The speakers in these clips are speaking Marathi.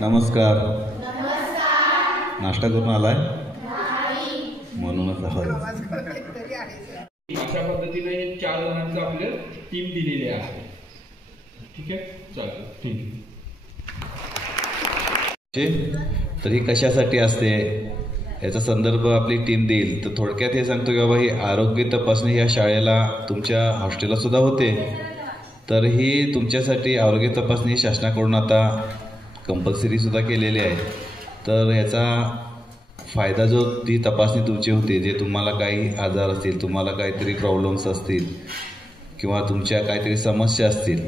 नमस्कार. नाश्ता करून आलाय? म्हणूनच अशा पद्धतीने 4 जणांचं आपलं टीम दिलेली आहे. ठीक आहे, चालेल, थँक्यू. तर ही कशासाठी असते याचा संदर्भ आपली टीम देईल. तर थोडक्यात हे सांगतो की बाबा ही आरोग्य तपासणी या शाळेला तुमच्या हॉस्टेलला सुद्धा होते. तर ही तुमच्यासाठी आरोग्य तपासणी शासनाकडून आता कंपल्सरी सुद्धा केलेली आहे. तर याचा फायदा जो ती तपासणी तुमची होते, जे तुम्हाला काही आजार असतील, तुम्हाला काहीतरी प्रॉब्लेम्स असतील किंवा तुमच्या काहीतरी समस्या असतील,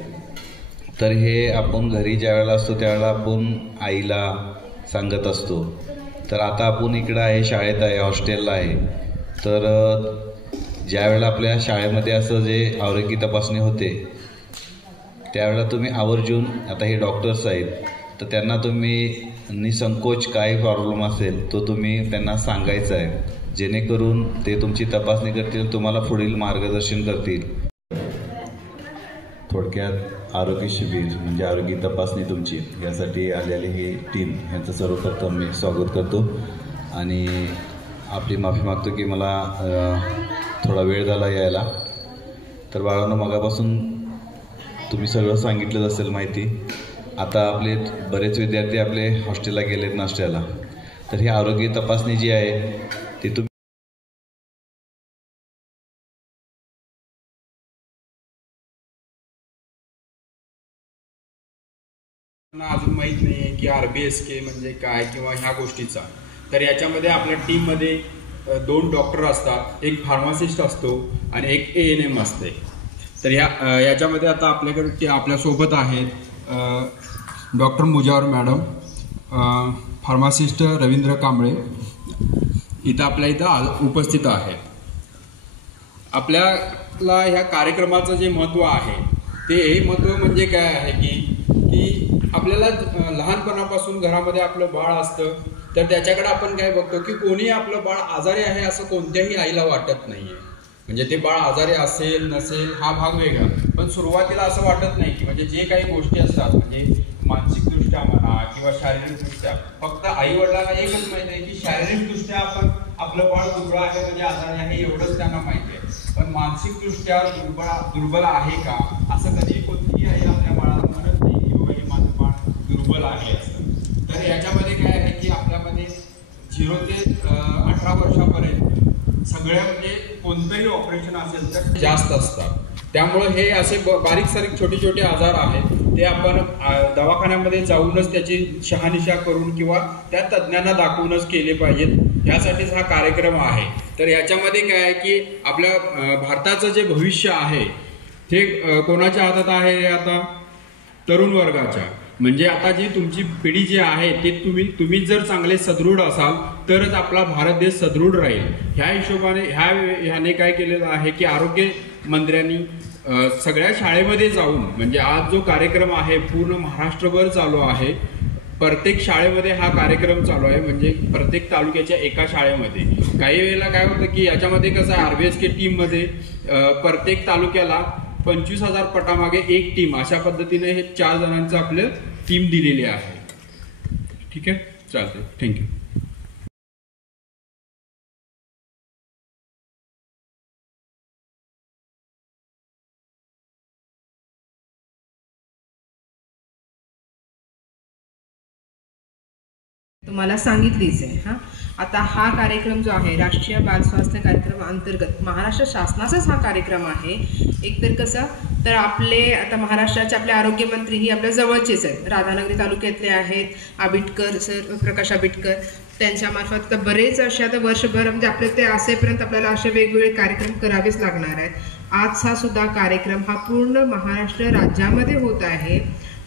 तर हे आपण घरी ज्या वेळेला असतो त्यावेळेला आपण आईला सांगत असतो. तर आता आपण इकडं आहे, शाळेत आहे, हॉस्टेलला आहे. तर ज्या वेळेला आपल्या शाळेमध्ये असं जे आरोग्य तपासणी होते त्यावेळेला तुम्ही आवर्जून, आता हे डॉक्टर्स आहेत तर त्यांना तुम्ही निसंकोच काय प्रॉब्लेम असेल तो तुम्ही त्यांना सांगायचा आहे, जेणेकरून ते तुमची तपासणी करतील, तुम्हाला पुढील मार्गदर्शन करतील. थोडक्यात आरोग्य शिबिर म्हणजे आरोग्य तपासणी तुमची यासाठी आलेली ही टीम, यांचं सर्वप्रथम मी स्वागत करतो आणि आपली माफी मागतो की मला थोडा वेळ झाला यायला. तर बाळांनो, मगापासून तुम्ही सगळं सांगितलं असेल माहिती. आता आपले बरेच विद्यार्थी आपले हॉस्टेलला गेलेत नाश्त्याला. तर ही आरोग्य तपासणी जी आहे ती तुम्ही अजून माहीत नाही की RBSK म्हणजे काय किंवा ह्या गोष्टीचा. तर याच्यामध्ये आपल्या टीममध्ये 2 डॉक्टर असतात, एक फार्मासिस्ट असतो आणि एक ANM असते. तर याच्यामध्ये आता आपल्याकडे आपल्यासोबत आहेत doctor Mujawar madam, pharmacist Ravindra Kamble इथं आपल्या इथं उपस्थित आहेत. आपल्याला ह्या कार्यक्रमाचं जे महत्त्व आहे ते महत्त्व म्हणजे काय आहे की आपल्याला लहानपणापासून घरामध्ये आपलं बाळ असतं, तर त्याच्याकडे आपण काय बघतो की कोणी आपलं बाळ आजारी आहे असं कोणत्याही आईला वाटत नाहीये. म्हणजे ते बाळ आजारी असेल नसेल हा भाग वेगळा, पण सुरुवातीला असं वाटत नाही की म्हणजे जे काही गोष्टी असतात म्हणजे मानसिकदृष्ट्या म्हणा किंवा शारीरिकदृष्ट्या, फक्त आई वडिलांना एकच माहिती आहे की शारीरिकदृष्ट्या आपण आपलं बाळ दुर्बळ आहे म्हणजे आजारी आहे एवढंच त्यांना माहिती आहे. पण मानसिकदृष्ट्या दुर्बल आहे का असं कधी कोणतीही आई आपल्या बाळाला म्हणत नाही की बाबा हे माझं बाळ दुर्बल आहे असं. तर याच्यामध्ये काय आहे की आपल्यामध्ये 0 ते 18 वर्षापर्यंत सगळ्या म्हणजे कोणतंही ऑपरेशन असेल तर जास्त असतात. त्यामुळे हे असे बारीक सारीक छोटे छोटे आजार आहेत ते आपण दवाखान्यामध्ये जाऊनच त्याची शहानिशा करून किंवा त्या तज्ज्ञांना दाखवूनच केले पाहिजेत. यासाठीच हा कार्यक्रम आहे. तर याच्यामध्ये काय आहे की आपल्या भारताचं जे भविष्य आहे ते कोणाच्या हातात आहे? आता तरुण वर्गाच्या. म्हणजे आता जी तुमची पिढी जी आहे ते तुम्ही जर चांगले सदृढ असाल तरच आपला भारत देश सदृढ राहील. ह्या हिशोबाने ह्याने काय केलेलं आहे की आरोग्य मंत्र्यांनी सगळ्या शाळेमध्ये जाऊन, म्हणजे आज जो कार्यक्रम आहे पूर्ण महाराष्ट्रभर चालू आहे, प्रत्येक शाळेमध्ये हा कार्यक्रम चालू आहे. म्हणजे प्रत्येक तालुक्याच्या एका शाळेमध्ये. काही वेळेला काय होतं की याच्यामध्ये कसं आहे RBSK टीममध्ये प्रत्येक तालुक्याला 25,000 पटामागे एक टीम, अशा पद्धतीने हे 4 जणांचं आपलं टीम दिलेली आहे. ठीक आहे, चालतंय, थँक्यू. तुम्हाला सांगितलीच आहे. आता हा कार्यक्रम जो आहे राष्ट्रीय बाल स्वास्थ्य कार्यक्रम अंतर्गत महाराष्ट्र शासनाचाच हा कार्यक्रम आहे. एकतर कसं तर आपले आता महाराष्ट्राचे आपले आरोग्यमंत्री ही आपल्या जवळचेच आहेत, राधानगरी तालुक्यातले आहेत, आबिटकर सर, प्रकाश आबिटकर. त्यांच्यामार्फत तर बरेच असे आता वर्षभर म्हणजे आपले ते असेपर्यंत आपल्याला असे वेगवेगळे कार्यक्रम करावेच लागणार आहेत. आजचा सुद्धा कार्यक्रम हा पूर्ण महाराष्ट्र राज्यामध्ये होत आहे.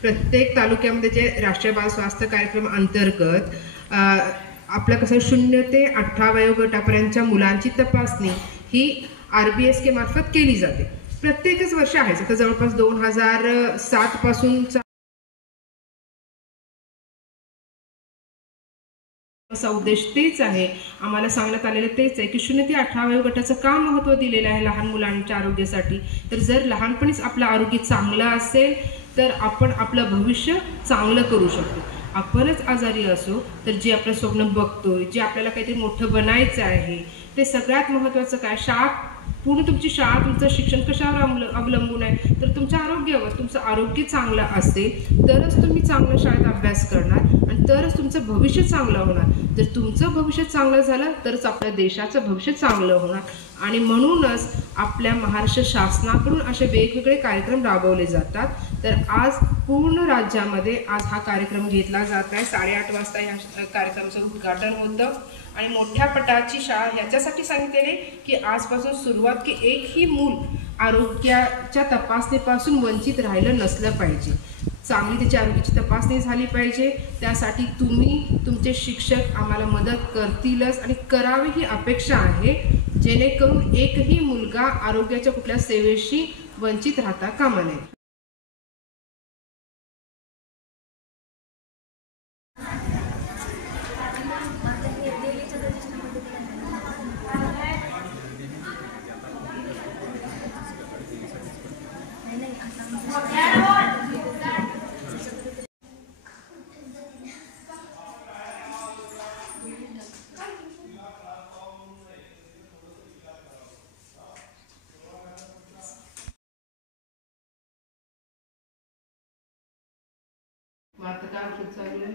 प्रत्येक तालुक्यामध्ये जे राष्ट्रीय बाल स्वास्थ्य कार्यक्रम अंतर्गत आपलं कसं 0 ते 18 वयोगटापर्यंतच्या मुलांची तपासणी ही RBSK मार्फत केली जाते. प्रत्येकच वर्ष आहे. आता जवळपास 2007 पासूनचा असा उद्देश तेच आहे. आम्हाला सांगण्यात आलेलं तेच आहे की 0 ते 18 वयोगटाचं का महत्त्व दिलेलं आहे लहान मुलांच्या आरोग्यासाठी. तर जर लहानपणीच आपलं आरोग्य चांगलं असेल तर आपण आपलं भविष्य चांगलं करू शकतो. आपणच आजारी असो, तर जे आपलं स्वप्न बघतोय, जे आपल्याला काहीतरी मोठं बनायचं आहे, ते सगळ्यात महत्त्वाचं काय, पूर्ण तुमची शाळा, तुमचं शिक्षण कशावर अवलंबून आहे, तर तुमच्या आरोग्यावर. तुमचं आरोग्य चांगलं असेल तरच तुम्ही चांगलं शाळेत अभ्यास करणार आणि तरच तुमचं भविष्य चांगलं होणार. जर तुमचं भविष्य चांगलं झालं तरच आपल्या देशाचं भविष्य चांगलं होणार. आणि म्हणूनच आपल्या महाराष्ट्र शासनाकडून असे वेगवेगळे कार्यक्रम राबवले जातात. तर आज पूर्ण राज्यामध्ये आज हा कार्यक्रम घेतला जात आहे. 8:30 वाजता ह्या कार्यक्रमाचं उद्घाटन होतं आणि मोठ्या पटाची शाळा ह्याच्यासाठी सांगितलेले की आजपासून सुरुवात की एकही मूल आरोग्याच्या तपासणीपासून वंचित राहिलं नसलं पाहिजे. चांगली त्याची आरोग्याची तपासणी झाली पाहिजे. त्यासाठी तुम्ही, तुमचे शिक्षक आम्हाला मदत करतीलच आणि करावी ही अपेक्षा आहे, जेणेकरून एकही मुलगा आरोग्याच्या कुठल्या सेवेशी वंचित राहता कामा नये. आता काय औषध चालू आहे?